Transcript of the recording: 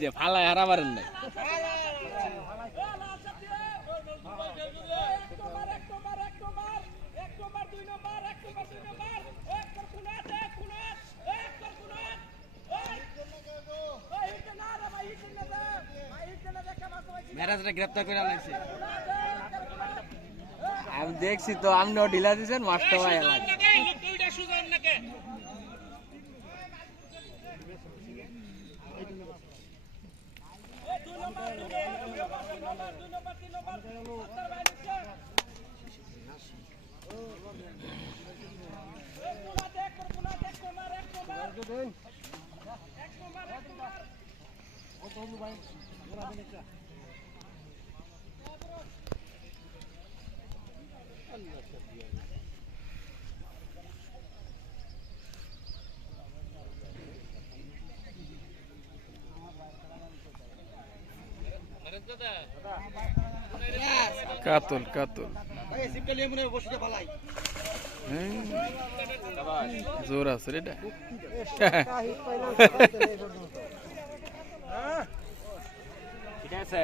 যে ফালায় হারা মারেন নাই মেরাজরে গ্রেফতার করে আনছে আমি দেখছি তো আপনিও ঢিলা দিয়েছেন মাস্টার ভাই এলাকা কাতল কাতল জোর আছে রে ঠিক আছে